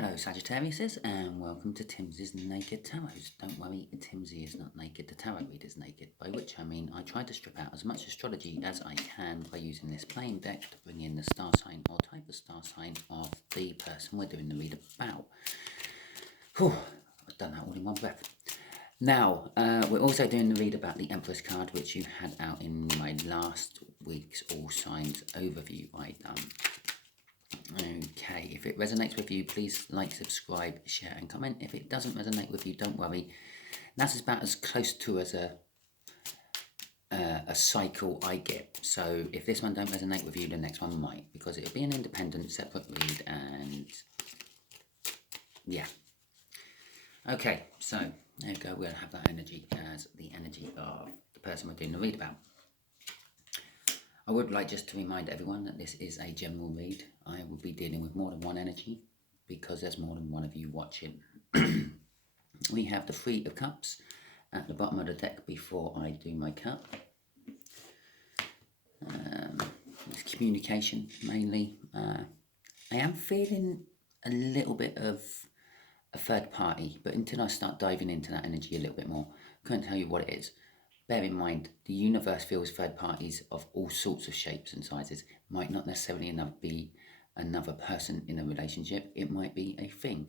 Hello Sagittariuses and welcome to Timsy's Naked Tarot. Don't worry, Timsy is not naked, the tarot reader's naked, by which I mean I try to strip out as much astrology as I can by using this plain deck to bring in the star sign or type of star sign of the person we're doing the read about. Whew, I've done that all in one breath. Now, we're also doing the read about the Empress card, which you had out in my last week's All Signs overview I done. Okay, if it resonates with you, please like, subscribe, share and comment. If it doesn't resonate with you, don't worry. That's about as close to as a cycle I get. So if this one don't resonate with you, the next one might, because it'll be an independent, separate read, and yeah. Okay, so there you go. We'll have that energy as the energy of the person we're doing the read about. I would like just to remind everyone that this is a general read. I will be dealing with more than one energy because there's more than one of you watching. We have the Three of Cups at the bottom of the deck before I do my cut. It's communication mainly. I am feeling a little bit of a third party, but until I start diving into that energy a little bit more, I can't tell you what it is. Bear in mind, the universe feels third parties of all sorts of shapes and sizes. Might not necessarily be another person in a relationship. It might be a thing.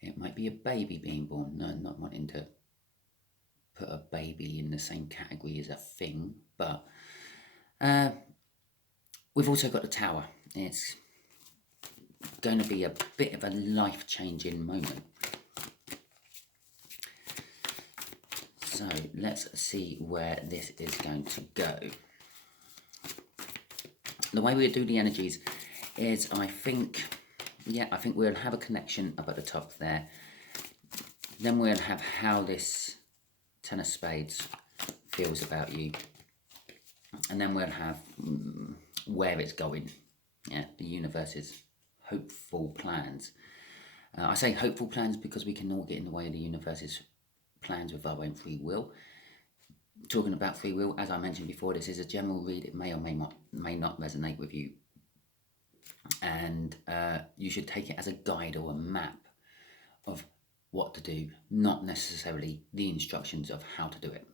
It might be a baby being born. No, not wanting to put a baby in the same category as a thing. But we've also got the Tower. It's going to be a bit of a life-changing moment. So let's see where this is going to go. The way we do the energies is I think we'll have a connection up at the top there. Then we'll have how this Ten of Spades feels about you. And then we'll have where it's going. Yeah, the universe's hopeful plans. I say hopeful plans because we can all get in the way of the universe's plans with our own free will. Talking about free will, as I mentioned before, this is a general read. It may or may not resonate with you, and you should take it as a guide or a map of what to do, not necessarily the instructions of how to do it.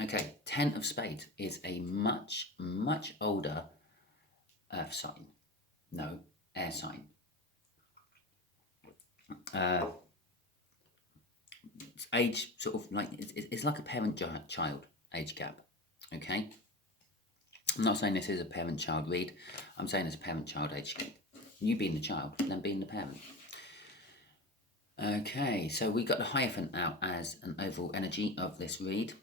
Okay, Ten of Spades is a much older earth sign, no, air sign. Age sort of like it's like a parent-child age gap. Okay, I'm not saying this is a parent-child read. I'm saying it's a parent-child age gap. You being the child, then being the parent. Okay, so we got the Hierophant out as an overall energy of this read.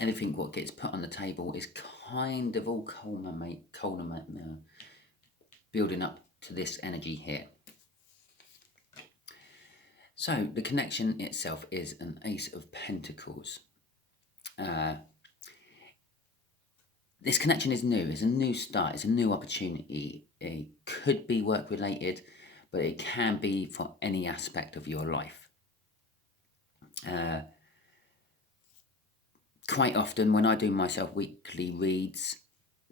Anything what gets put on the table is kind of all building up to this energy here. So the connection itself is an Ace of Pentacles. This connection is new. It's a new start. It's a new opportunity. It could be work related, but it can be for any aspect of your life. Quite often when I do myself weekly reads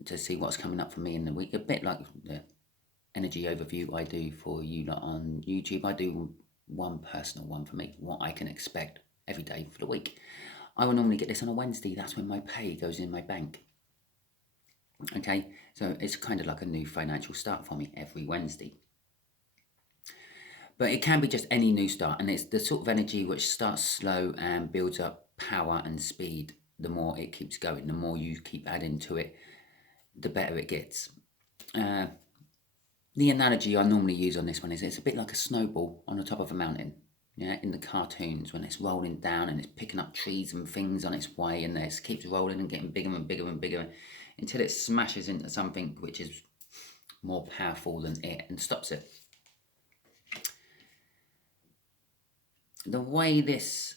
to see what's coming up for me in the week, a bit like the energy overview I do for you lot on YouTube, I do one personal one for me, what I can expect every day for the week. I will normally get this on a Wednesday. That's when my pay goes in my bank. Okay, so it's kind of like a new financial start for me every Wednesday. But it can be just any new start, and it's the sort of energy which starts slow and builds up power and speed. The more it keeps going, the more you keep adding to it, the better it gets. The analogy I normally use on this one is it's a bit like a snowball on the top of a mountain. Yeah, in the cartoons when it's rolling down and it's picking up trees and things on its way, and it keeps rolling and getting bigger and bigger and bigger until it smashes into something which is more powerful than it and stops it. The way this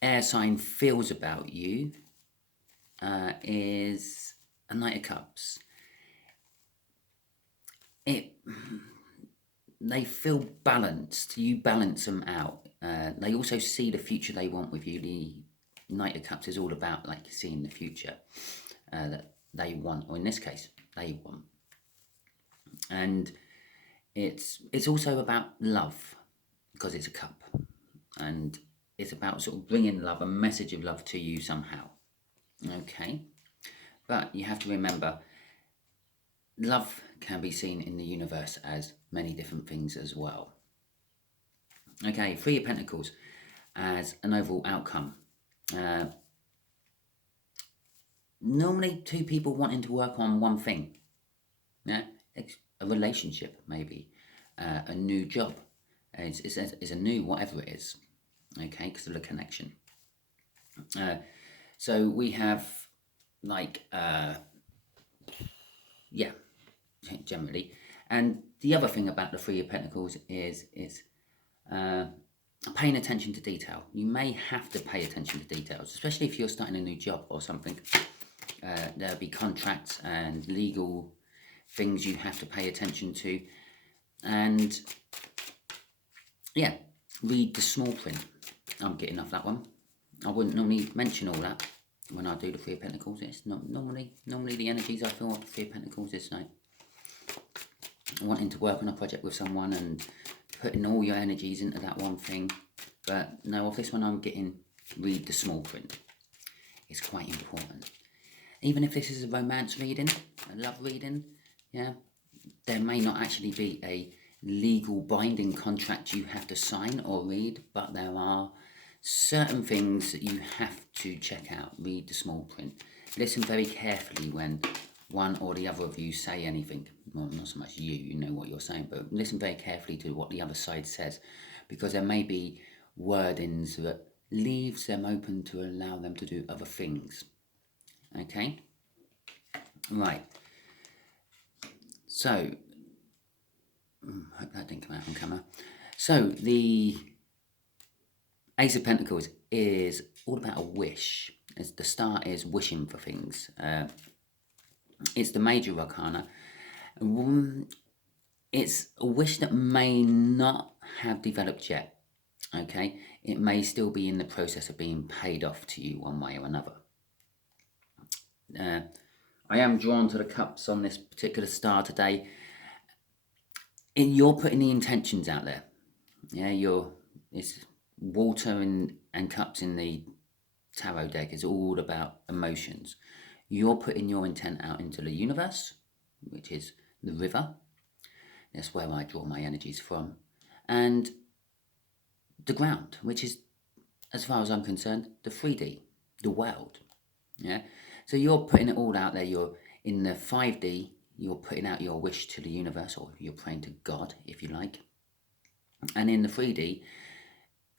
air sign feels about you is a Knight of Cups. They feel balanced. You balance them out. They also see the future they want with you. The Knight of Cups is all about like seeing the future that they want, or in this case, they want. And it's also about love, because it's a cup, and it's about sort of bringing love, a message of love to you somehow. Okay, but you have to remember, love can be seen in the universe as many different things as well. Okay, Three of Pentacles as an overall outcome. Normally two people wanting to work on one thing. Yeah, a relationship maybe, a new job. It's a new whatever it is. Okay, because of the connection. So we have like, yeah, generally. And the other thing about the Three of Pentacles is paying attention to detail. You may have to pay attention to details, especially if you're starting a new job or something. There'll be contracts and legal things you have to pay attention to. And yeah, read the small print. I'm getting off that one. I wouldn't normally mention all that when I do the Three of Pentacles. It's not normally the energies I feel of the Three of Pentacles is like wanting to work on a project with someone and putting all your energies into that one thing. But no, of this one I'm getting read the small print. It's quite important. Even if this is a romance reading, a love reading, yeah, there may not actually be a legal binding contract you have to sign or read, but there are certain things that you have to check out. Read the small print. Listen very carefully when one or the other of you say anything. Well, not so much you know what you're saying, but listen very carefully to what the other side says, because there may be wordings that leaves them open to allow them to do other things. Okay? Right. So, hope that didn't come out on camera. So, the Ace of Pentacles is all about a wish. As the star is wishing for things. It's the major arcana. It's a wish that may not have developed yet. Okay, it may still be in the process of being paid off to you one way or another. I am drawn to the cups on this particular star today. You're putting the intentions out there. Yeah, it's water and cups in the tarot deck is all about emotions. You're putting your intent out into the universe, which is the river. That's where I draw my energies from. And the ground, which is, as far as I'm concerned, the 3D, the world. Yeah. So you're putting it all out there. You're in the 5D, you're putting out your wish to the universe, or you're praying to God, if you like. And in the 3D,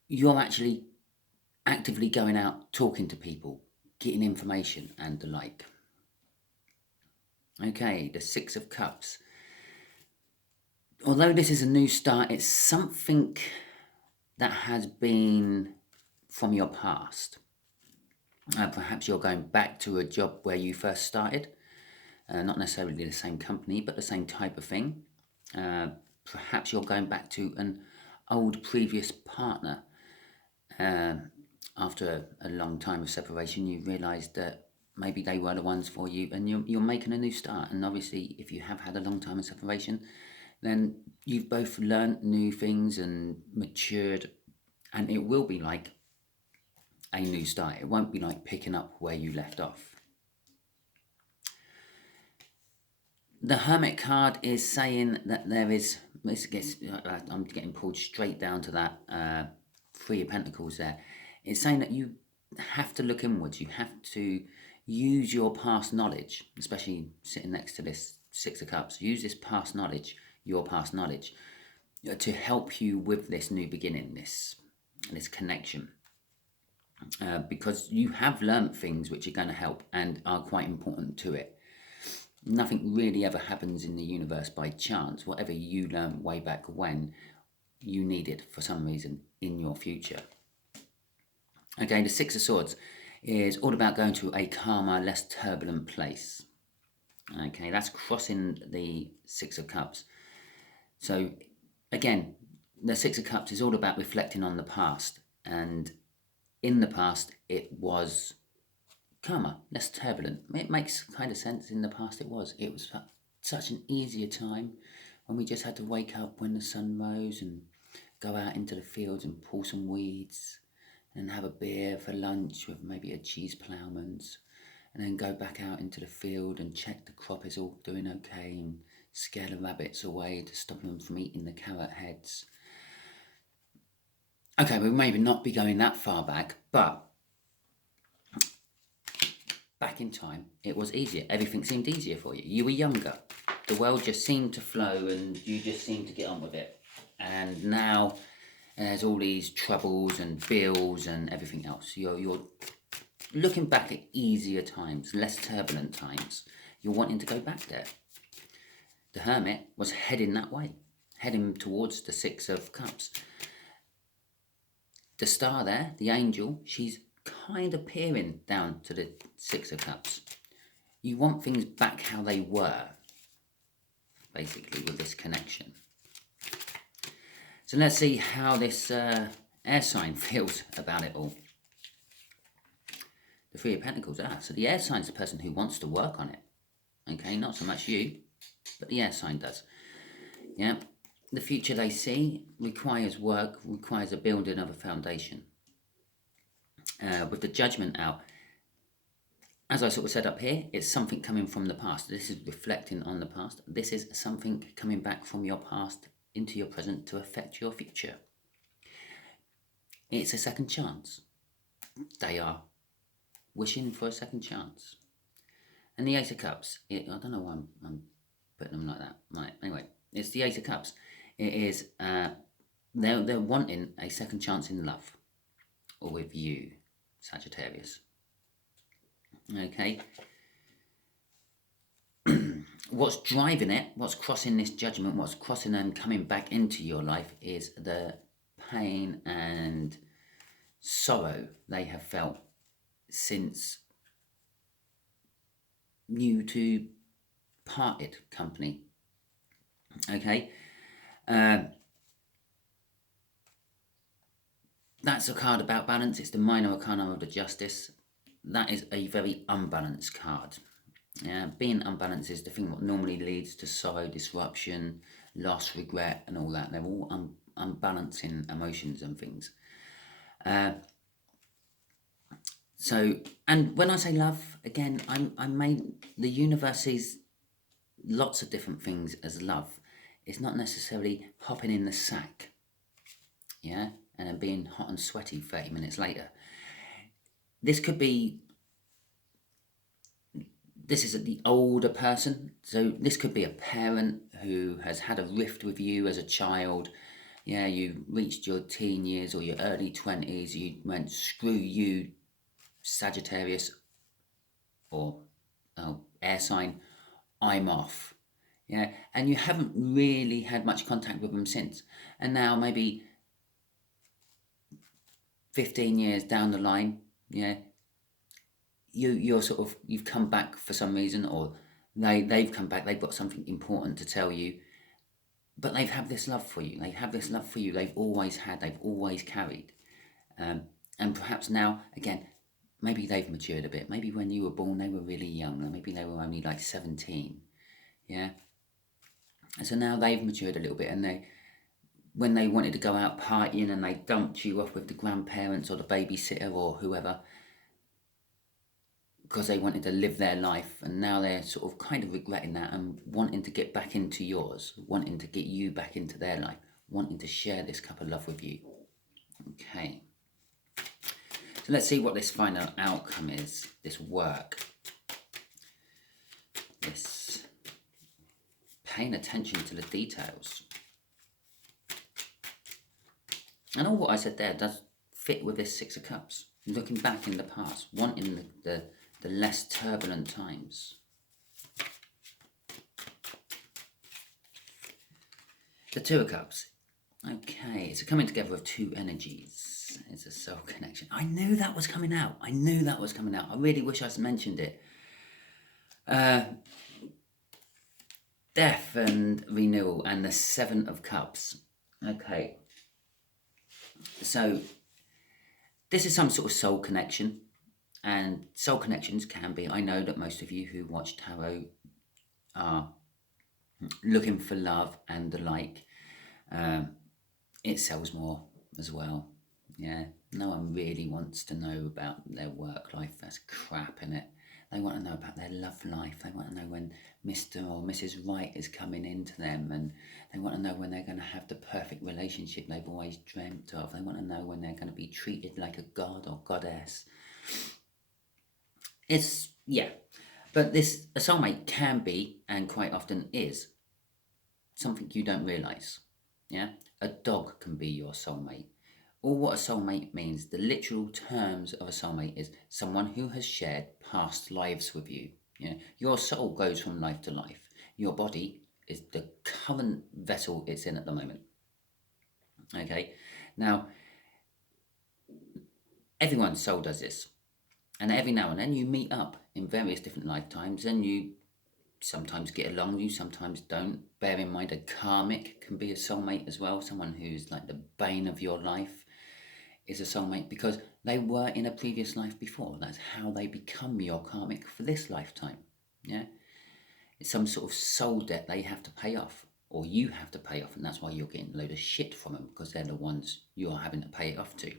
you're actually actively going out, talking to people, getting information and the like. Okay, the Six of Cups. Although this is a new start, it's something that has been from your past. Perhaps you're going back to a job where you first started. Not necessarily the same company, but the same type of thing. Perhaps you're going back to an old previous partner. After a long time of separation, you realised that maybe they were the ones for you, and you're making a new start. And obviously, if you have had a long time of separation, then you've both learnt new things and matured, and it will be like a new start. It won't be like picking up where you left off. The Hermit card is saying that there is, I'm getting pulled straight down to that Three of Pentacles there. It's saying that you have to look inwards. You have to use your past knowledge, especially sitting next to this Six of Cups. Use this past knowledge, your past knowledge, to help you with this new beginning, this connection. Because you have learnt things which are going to help and are quite important to it. Nothing really ever happens in the universe by chance. Whatever you learned way back when, you need it for some reason in your future. Okay, the Six of Swords is all about going to a calmer, less turbulent place. Okay, that's crossing the Six of Cups. So, again, the Six of Cups is all about reflecting on the past. And in the past, it was calmer, less turbulent. It makes kind of sense. In the past, it was such an easier time when we just had to wake up when the sun rose and go out into the fields and pull some weeds and have a beer for lunch with maybe a cheese ploughman's, and then go back out into the field and check the crop is all doing okay and scare the rabbits away to stop them from eating the carrot heads. Okay, we maybe not be going that far back, but back in time, it was easier. Everything seemed easier for you. You were younger. The world just seemed to flow and you just seemed to get on with it. And now there's all these troubles and bills and everything else. You're looking back at easier times, less turbulent times. You're wanting to go back there. The Hermit was heading that way, heading towards the Six of Cups. The star there, the angel, she's kind of peering down to the Six of Cups. You want things back how they were, basically, with this connection. So let's see how this air sign feels about it all. The Three of Pentacles. So the air sign's the person who wants to work on it. Okay, not so much you, but the air sign does. Yeah, the future they see requires work, requires a building of a foundation. With the Judgment out, as I sort of said up here, it's something coming from the past. This is reflecting on the past. This is something coming back from your past into your present to affect your future. It's a second chance. They are wishing for a second chance. And the Ace of Cups, I don't know why I'm putting them like that. Right, anyway, it's the Ace of Cups. It is, they're wanting a second chance in love. Or with you, Sagittarius. Okay. What's driving it, what's crossing this judgment, what's crossing them coming back into your life is the pain and sorrow they have felt since you two parted company. Okay. That's a card about balance. It's the minor arcana of the Justice. That is a very unbalanced card. Yeah, being unbalanced is the thing that normally leads to sorrow, disruption, loss, regret, and all that. They're all unbalancing emotions and things. So, and when I say love, again, I mean the universe sees lots of different things as love. It's not necessarily hopping in the sack, yeah, and then being hot and sweaty 30 minutes later. This could be, this is the older person, so this could be a parent who has had a rift with you as a child. Yeah, you reached your teen years or your early 20s, you went, screw you, Sagittarius, or air sign, I'm off. Yeah, and you haven't really had much contact with them since. And now maybe 15 years down the line, yeah, you're sort of, you've come back for some reason, or they've come back, they've got something important to tell you, but they've had this love for you, they've always had, they've always carried. And perhaps now, again, maybe they've matured a bit. Maybe when you were born, they were really young, or maybe they were only like 17, yeah? And so now they've matured a little bit, and when they wanted to go out partying and they dumped you off with the grandparents or the babysitter or whoever, because they wanted to live their life, and now they're sort of kind of regretting that and wanting to get back into yours, wanting to get you back into their life, wanting to share this cup of love with you. Okay. So let's see what this final outcome is, this work. This paying attention to the details. And all what I said there does fit with this Six of Cups. Looking back in the past, wanting the less turbulent times. The Two of Cups. Okay, it's a coming together of two energies. It's a soul connection. I knew that was coming out. I really wish I mentioned it. Death and renewal, and the Seven of Cups. Okay. So, this is some sort of soul connection. And soul connections can be, I know that most of you who watch tarot are looking for love and the like. It sells more as well. Yeah, no one really wants to know about their work life. That's crap, innit? They want to know about their love life. They want to know when Mr. or Mrs. Right is coming into them, and they want to know when they're going to have the perfect relationship they've always dreamt of. They want to know when they're going to be treated like a god or goddess. It's, yeah. But this, a soulmate can be, and quite often is, something you don't realise. Yeah? A dog can be your soulmate. Or what a soulmate means, the literal terms of a soulmate is someone who has shared past lives with you. Yeah? Your soul goes from life to life. Your body is the current vessel it's in at the moment. Okay? Now, everyone's soul does this. And every now and then you meet up in various different lifetimes, and you sometimes get along, you sometimes don't. Bear in mind, a karmic can be a soulmate as well. Someone who's like the bane of your life is a soulmate because they were in a previous life before. That's how they become your karmic for this lifetime. Yeah, it's some sort of soul debt they have to pay off, or you have to pay off, and that's why you're getting a load of shit from them, because they're the ones you're having to pay it off to.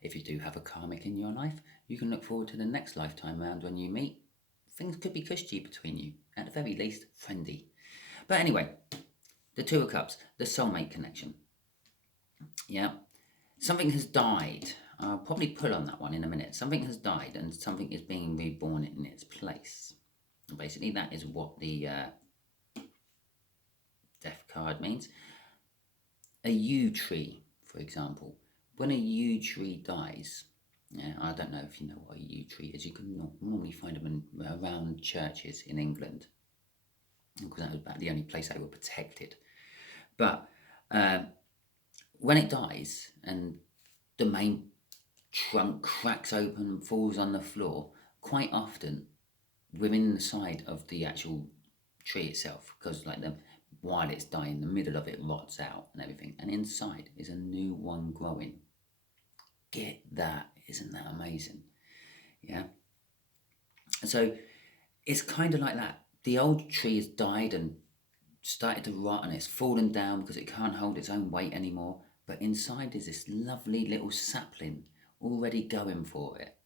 If you do have a karmic in your life, you can look forward to the next lifetime round when you meet. Things could be cushy between you, at the very least, friendly. But anyway, the Two of Cups, the soulmate connection. Yeah, something has died. I'll probably pull on that one in a minute. Something has died and something is being reborn in its place. Basically, that is what the death card means. A yew tree, for example. When a yew tree dies, yeah, I don't know if you know what a yew tree is. You can normally find them around churches in England, because that was about the only place they were protected. But when it dies and the main trunk cracks open and falls on the floor, quite often within the side of the actual tree itself, because like while it's dying, the middle of it rots out and everything, and inside is a new one growing. Get that? Isn't that amazing? Yeah. So it's kind of like that. The old tree has died and started to rot, and it's fallen down because it can't hold its own weight anymore. But inside is this lovely little sapling already going for it.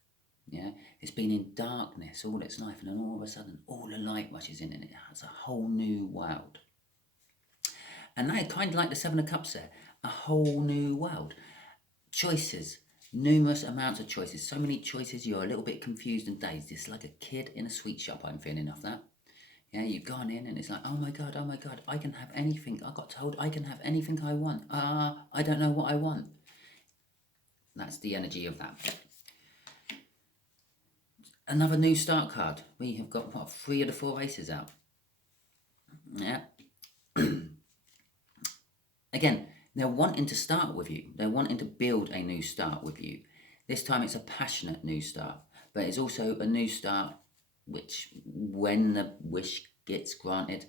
Yeah, it's been in darkness all its life, and then all of a sudden, all the light rushes in, and it has a whole new world. And that kind of like the Seven of Cups there, a whole new world. Choices, numerous amounts of choices, so many choices you're a little bit confused and dazed. It's like a kid in a sweet shop, I'm feeling off that. Yeah, you've gone in and it's like, oh my God, I can have anything. I got told I can have anything I want. I don't know what I want. That's the energy of that. Another new start card. We have got, what, 3 of the 4 aces out. Yeah. Again, they're wanting to start with you. They're wanting to build a new start with you. This time it's a passionate new start, but it's also a new start which, when the wish gets granted,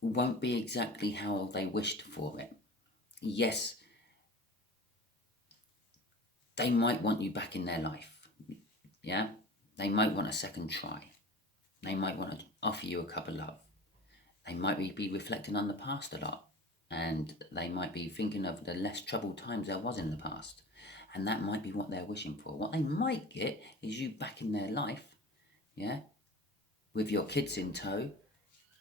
won't be exactly how they wished for it. Yes, they might want you back in their life. Yeah? They might want a second try. They might want to offer you a cup of love. They might be reflecting on the past a lot, and they might be thinking of the less troubled times there was in the past, and that might be what they're wishing for. What they might get is you back in their life, yeah, with your kids in tow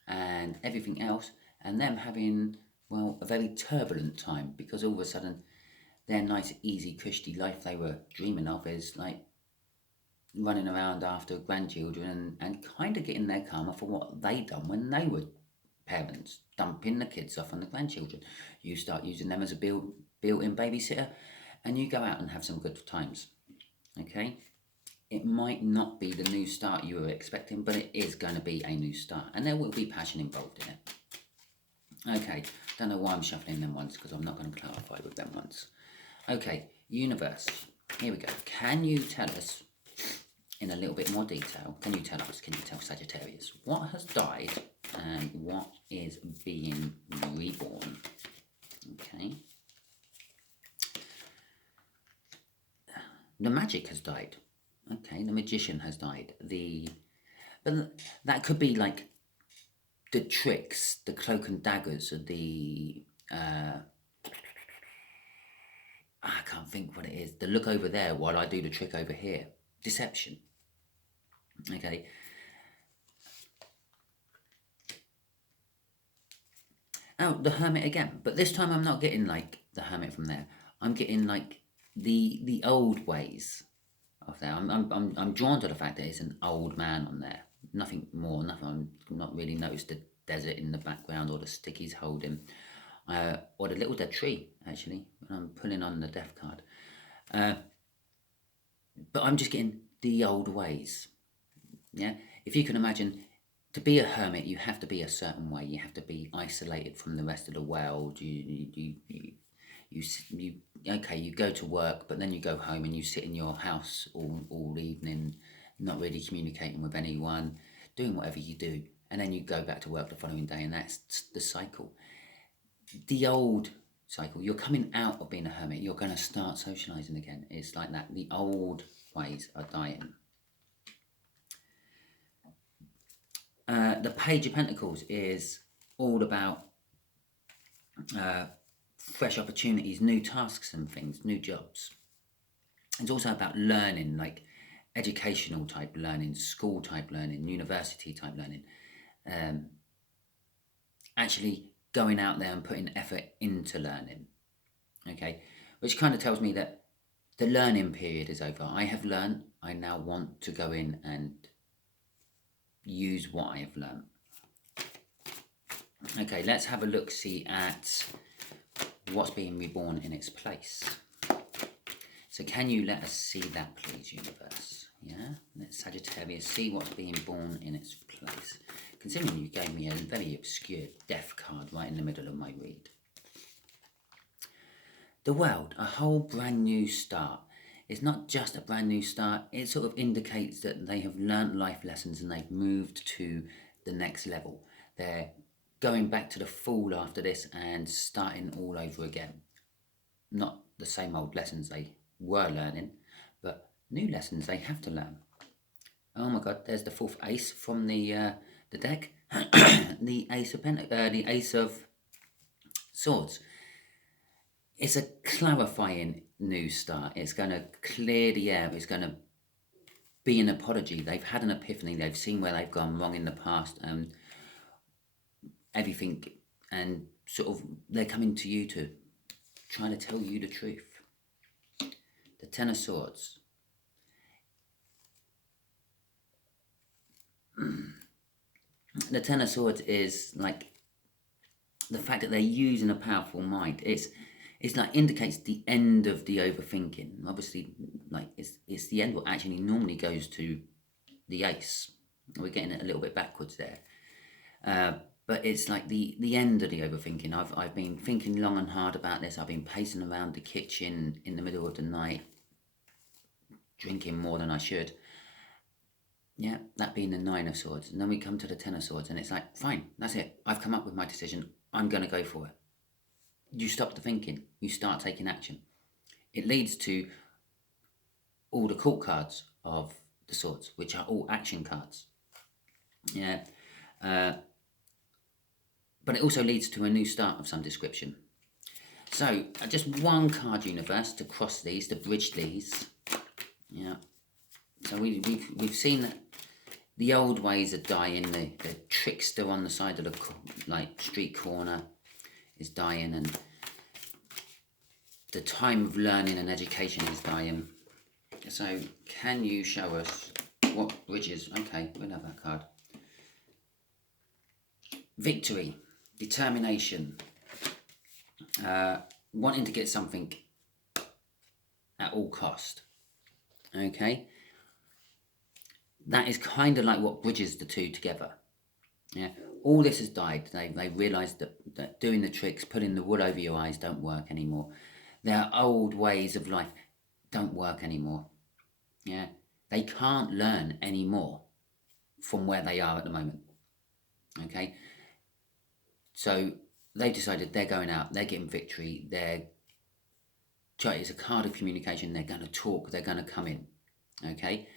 and everything else, and them having, well, a very turbulent time, because all of a sudden their nice, easy, cushy life they were dreaming of is like running around after grandchildren and kind of getting their karma for what they done when they were parents, dumping the kids off on the grandchildren. You start using them as a built-in babysitter, and you go out and have some good times. Okay? It might not be the new start you were expecting, but it is going to be a new start, and there will be passion involved in it. Okay, don't know why I'm shuffling them once, because I'm not going to clarify with them once. Okay, universe. Here we go. Can you tell us in a little bit more detail, can you tell Sagittarius, what has died and what is being reborn? Okay. The magic has died. Okay, the magician has died. But that could be like the tricks, the cloak and daggers, the I can't think what it is. The look over there while I do the trick over here. Deception. Okay. Oh, the Hermit again. But this time I'm not getting like the Hermit from there. I'm getting like the old ways of there. I'm drawn to the fact that it's an old man on there. Nothing more. Nothing. I'm not really noticed the desert in the background or the stick he's holding, or the little dead tree. Actually, when I'm pulling on the Death card. But I'm just getting the old ways. Yeah. If you can imagine, to be a hermit, you have to be a certain way. You have to be isolated from the rest of the world. You okay, you go to work, but then you go home and you sit in your house all evening, not really communicating with anyone, doing whatever you do, and then you go back to work the following day, and that's the cycle. The old cycle, you're coming out of being a hermit, you're going to start socializing again. It's like that. The old ways are dying. The Page of Pentacles is all about fresh opportunities, new tasks and things, new jobs. It's also about learning, like educational type learning, school type learning, university type learning. Actually going out there and putting effort into learning. Okay, which kind of tells me that the learning period is over. I have learned. I now want to go in and use what I have learned. Okay, let's have a look, see at what's being reborn in its place. So can you let us see that, please, universe? Yeah, let Sagittarius see what's being born in its place. Considering you gave me a very obscure Death card right in the middle of my read. The World, a whole brand new start. It's not just a brand new start, it sort of indicates that they have learnt life lessons and they've moved to the next level. They're going back to the Fool after this and starting all over again. Not the same old lessons they were learning, but new lessons they have to learn. Oh my god, there's the fourth ace from the deck. the Ace of Swords. It's a clarifying new start. It's going to clear the air. It's going to be an apology. They've had an epiphany. They've seen where they've gone wrong in the past and everything. And sort of they're coming to you to try to tell you the truth. The Ten of Swords. The Ten of Swords is like the fact that they're using a powerful mind. It's like indicates the end of the overthinking. Obviously, like it's the end what actually normally goes to the ace. We're getting it a little bit backwards there. But it's like the end of the overthinking. I've been thinking long and hard about this. I've been pacing around the kitchen in the middle of the night, drinking more than I should. Yeah, that being the Nine of Swords. And then we come to the Ten of Swords and it's like, fine, that's it. I've come up with my decision. I'm going to go for it. You stop the thinking. You start taking action. It leads to all the court cards of the Swords, which are all action cards. Yeah. But it also leads to a new start of some description. So, just one card, universe, to cross these, to bridge these. Yeah. So we've seen that the old ways are dying. The trickster on the side of the street corner is dying, and the time of learning and education is dying. So can you show us what bridges? Okay, we'll have that card. Victory, determination, wanting to get something at all cost. Okay, that is kind of like what bridges the two together. Yeah, all this has died. They realised that doing the tricks, putting the wool over your eyes don't work anymore. Their old ways of life don't work anymore. Yeah, they can't learn anymore from where they are at the moment. Okay, so they've decided they're going out, they're getting victory, it's a card of communication, they're going to talk, they're going to come in, okay,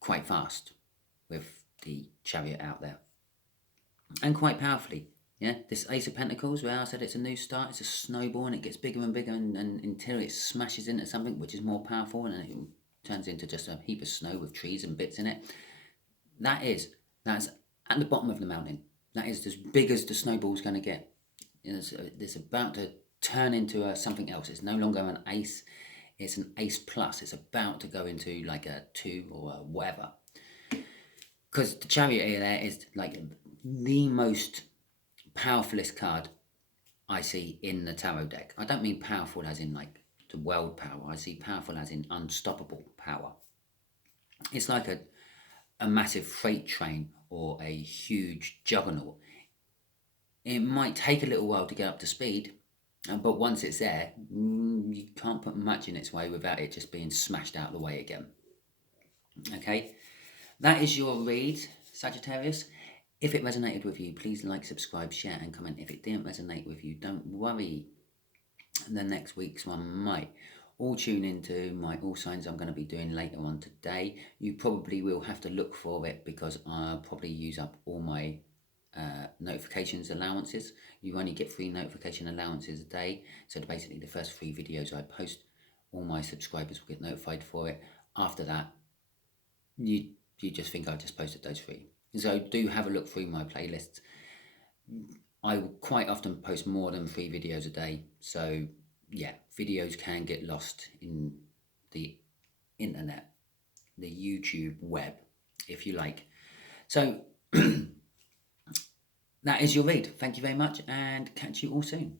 quite fast with the Chariot out there. and quite powerfully. Yeah, this Ace of Pentacles, where I said it's a new start, it's a snowball, and it gets bigger and bigger, and until it smashes into something which is more powerful, and it turns into just a heap of snow with trees and bits in it. That's at the bottom of the mountain. That is as big as the snowball's going to get. It's about to turn into something else. It's no longer an ace. It's an ace plus. It's about to go into like a 2 or a whatever. Because the Chariot there is like the most powerfulest card I see in the tarot deck. I don't mean powerful as in like the world power. I see powerful as in unstoppable power. It's like a massive freight train or a huge juggernaut. It might take a little while to get up to speed, but once it's there, you can't put much in its way without it just being smashed out of the way again. Okay, that is your read, Sagittarius. If it resonated with you, please like, subscribe, share and comment. If it didn't resonate with you, don't worry. The next week's one might. All tune into my all signs I'm going to be doing later on today. You probably will have to look for it because I'll probably use up all my notifications allowances. You only get 3 notification allowances a day. So basically the first 3 videos I post, all my subscribers will get notified for it. After that, you just think I just posted those 3. So do have a look through my playlists. I quite often post more than 3 videos a day. So yeah, videos can get lost in the internet, the YouTube web, if you like. So that is your read. Thank you very much and catch you all soon.